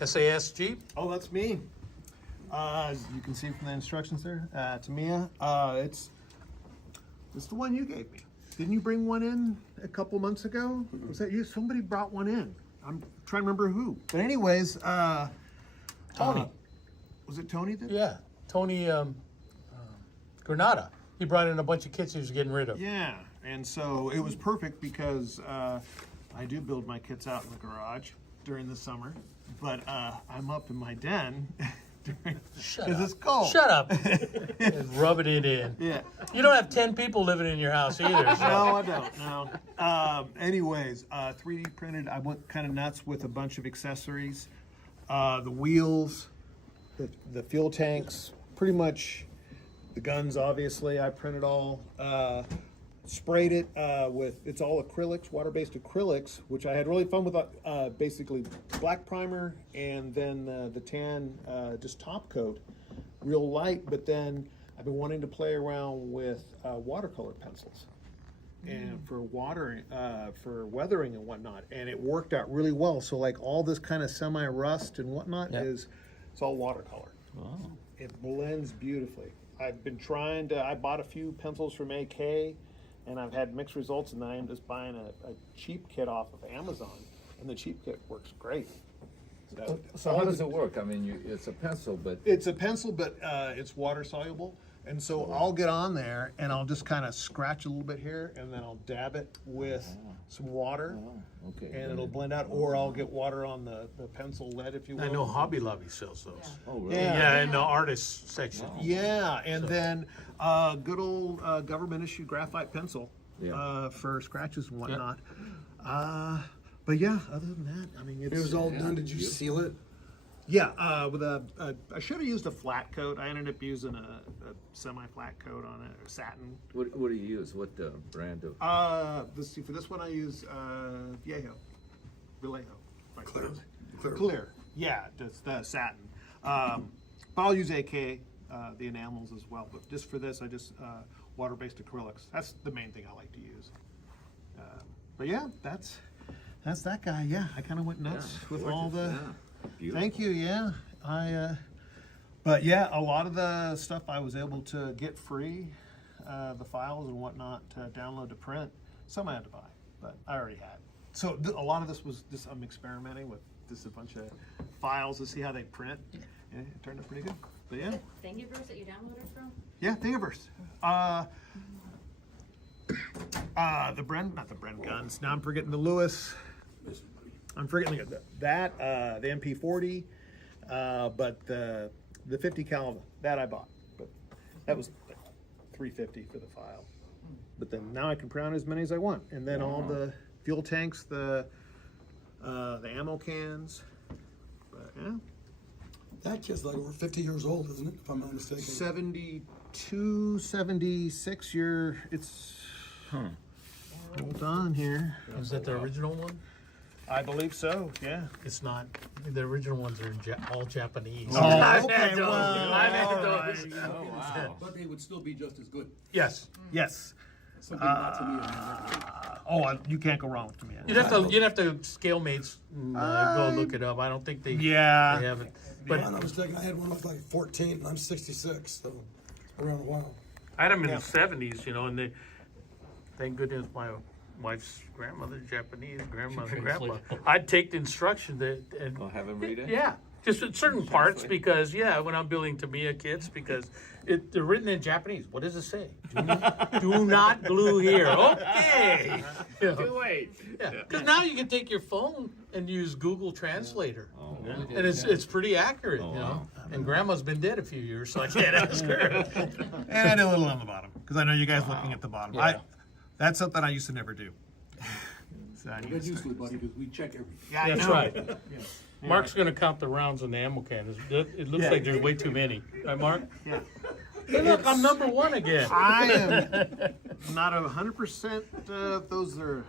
SAS Jeep? Oh, that's me. As you can see from the instructions there, Tamiya. It's the one you gave me. Didn't you bring one in a couple months ago? Was that you? Somebody brought one in. I'm trying to remember who. But anyways, Tony. Was it Tony? Yeah, Tony Granada. He brought in a bunch of kits he was getting rid of. Yeah, and so it was perfect because I do build my kits out in the garage during the summer, but I'm up in my den because it's cold. Shut up. And rubbing it in. Yeah. You don't have 10 people living in your house either. So. No, I don't. No. Anyways, 3D printed. I went kind of nuts with a bunch of accessories, the wheels, the fuel tanks, pretty much the guns. Obviously, I printed all. Sprayed it with, it's all acrylics, water-based acrylics, which I had really fun with. Basically, black primer and then the tan, just top coat, real light. But then I've been wanting to play around with watercolor pencils and for weathering and whatnot, and it worked out really well. So like all this kind of semi-rust and whatnot it's all watercolor. Wow. It blends beautifully. I've been trying to. I bought a few pencils from AK. And I've had mixed results, and I am just buying a cheap kit off of Amazon, and the cheap kit works great. So how does it work? I mean, it's a pencil, but it's a pencil, but it's water soluble, and so I'll get on there and I'll just kind of scratch a little bit here, and then I'll dab it with some water, and it'll blend out. Or I'll get water on the pencil lead, if you will. I know Hobby Lobby sells those. oh really? Yeah, in the artist section. Yeah, and then good old government issue graphite pencil for scratches and whatnot. But yeah, other than that, I mean, It was all done. Did you seal it? Yeah, with I should have used a flat coat. I ended up using a semi-flat coat on it, or satin. What do you use? What brand of? Let's see. For this one, I use Vallejo. Clear. Yeah, just satin. But I'll use AK, the enamels as well. But just for this, I just water-based acrylics. That's the main thing I like to use. But yeah, that's that guy. Yeah, I kind of went nuts with all the. Beautiful. Thank you. Yeah, but yeah, a lot of the stuff I was able to get free, the files and whatnot to download to print. Some I had to buy, but I already had. So a lot of this was just I'm experimenting with just a bunch of files to see how they print. Yeah, it turned out pretty good. But yeah. Thingiverse that you downloaded from? Yeah, Thingiverse. Not the Bren guns. Now I'm forgetting the Lewis. I'm forgetting that the MP40, but the 50 cal that I bought, but that was like $350 for the file. But then now I can print as many as I want, and then all the fuel tanks, the ammo cans. But yeah, That kid's like over 50 years old, isn't it? If I'm not mistaken. 72, 76. It's hold on here. Is that the original one? I believe so. Yeah. It's not. The original ones are in all Japanese. Oh, okay. Well, I've had all those. right. Oh wow. But they would still be just as good. Yes. Yes. Something not to me. You can't go wrong with Tamiya. You'd have to scale mates go look it up. I don't think they they have it. But But I'm not mistaken. I had one of like 14, and I'm 66, so it's been around a while. I had them in the 70s, and they, thank goodness my wife's grandmother, Japanese, grandmother, grandpa. I'd take the instruction and I'll have him read it. yeah, just at certain parts because when I'm building Tamiya kits because they're written in Japanese. What does it say? Do not glue here. Okay. Wait. Yeah, because now you can take your phone and use Google Translator, Oh, and it's pretty accurate, wow. And Grandma's been dead a few years, so I can't ask her. And I did a little on the bottom because I know you guys looking at the bottom. Yeah. That's something I used to never do. So I need Get to used start. to it, buddy, because we check everything. Yeah, I That's know. right. Mark's going to count the rounds in the ammo can. It looks like there's way too many. Right, Mark? Yeah. Hey, look, I'm number one again. I am not 100%. Those are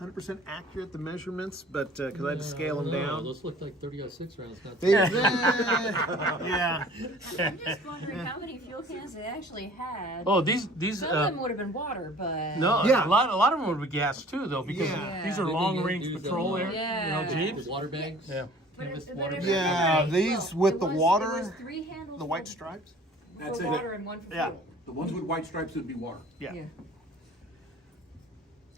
100% accurate, the measurements, but because I had to scale them down. Those look like 30-06 rounds. Not Yeah. I'm just wondering how many fuel cans they actually had. Oh, these Some of them would have been water, but no, Yeah. a lot of them would be gas too, though, because Yeah. these are Did they long range use patrol them, air, Yeah. Jeeps. The water bags. Yeah. Canvas but water. if I Yeah, remember right, these well, with it the was- it water, was 3 handles the for- white stripes. That's for it. water and 1 for Yeah. fuel. The ones with white stripes would be water. Yeah.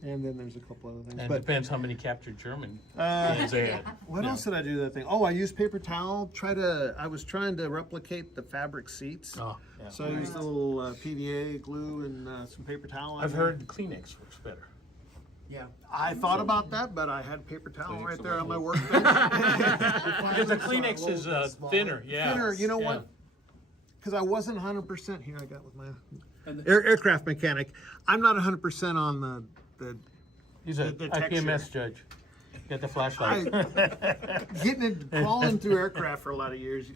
And then there's a couple other things. And it But depends how many captured German Uh, cans they had. what Yeah. else did I do that thing? Oh, I used paper towel. I was trying to replicate the fabric seats. Oh, yeah. So I used a little PVA glue and some paper towel. on I've there. heard Kleenex works better. Yeah, I thought about that, but I had paper towel right there on my workbench. Because the Kleenex is thinner, yeah. Thinner, you know Yeah. what? Because I wasn't 100% here. I got with my And aircraft mechanic. I'm not 100% on the He's a the IPMS texture. judge. Get the flashlight. getting it crawling through aircraft for a lot of years,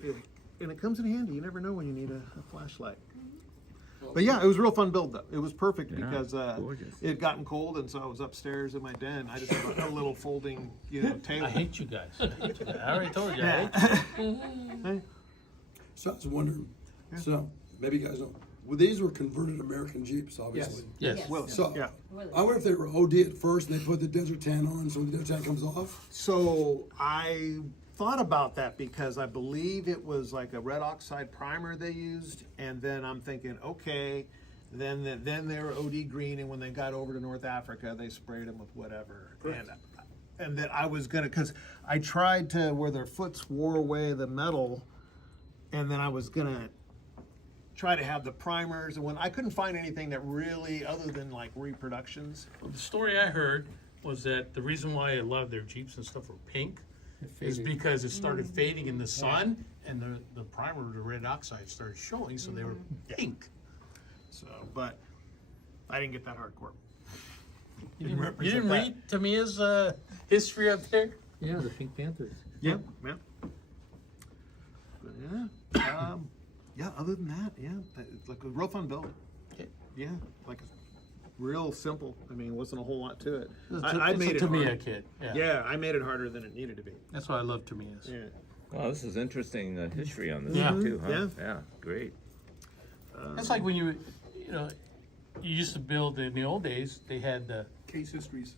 and it comes in handy. You never know when you need a flashlight. But yeah, it was a real fun build though. It was perfect because gorgeous. it had gotten cold, and so I was upstairs in my den. I just had a little folding, table. I hate you guys. I already told you. I hate you. So I was wondering, so maybe you guys know, well, these were converted American Jeeps, obviously. Yes. Well, So yeah. I wonder if they were OD at first and they put the desert tan on, so when the desert tan comes off. So I thought about that because I believe it was like a red oxide primer they used, and then I'm thinking, okay, then they were OD green, and when they got over to North Africa, they sprayed them with whatever. And that I was gonna, because I tried to where their foots wore away the metal, and then I was gonna try to have the primers, and when I couldn't find anything that really, other than like reproductions. The story I heard was that the reason why a lot of their Jeeps and stuff were pink is faded. because it started fading in the sun, and the primer, the red oxide, started showing, so they were pink. So, but I didn't get that hardcore. You didn't read Tamiya's history up there? Yeah, the Pink Panthers. Yeah, yeah. But yeah, yeah. Other than that, yeah, it's like a real fun build. Yeah, like real simple. I mean, it wasn't a whole lot to it. I made it Tamiya hard. kit. Yeah, I made it harder than it needed to be. That's why I love Tamiya's. Yeah. Wow, this is interesting history on this Yeah. one too, huh? Yeah. Yeah, great. That's like when you used to build in the old days. They had the Case histories.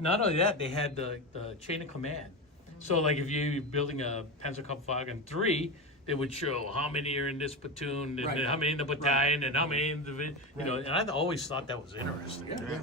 not only that, they had the chain of command. So like if you're building a Panzerkampfwagen 3, they would show how many are in this platoon, and Right. how many in the battalion, and how many in the and I always thought that was interesting. Yeah.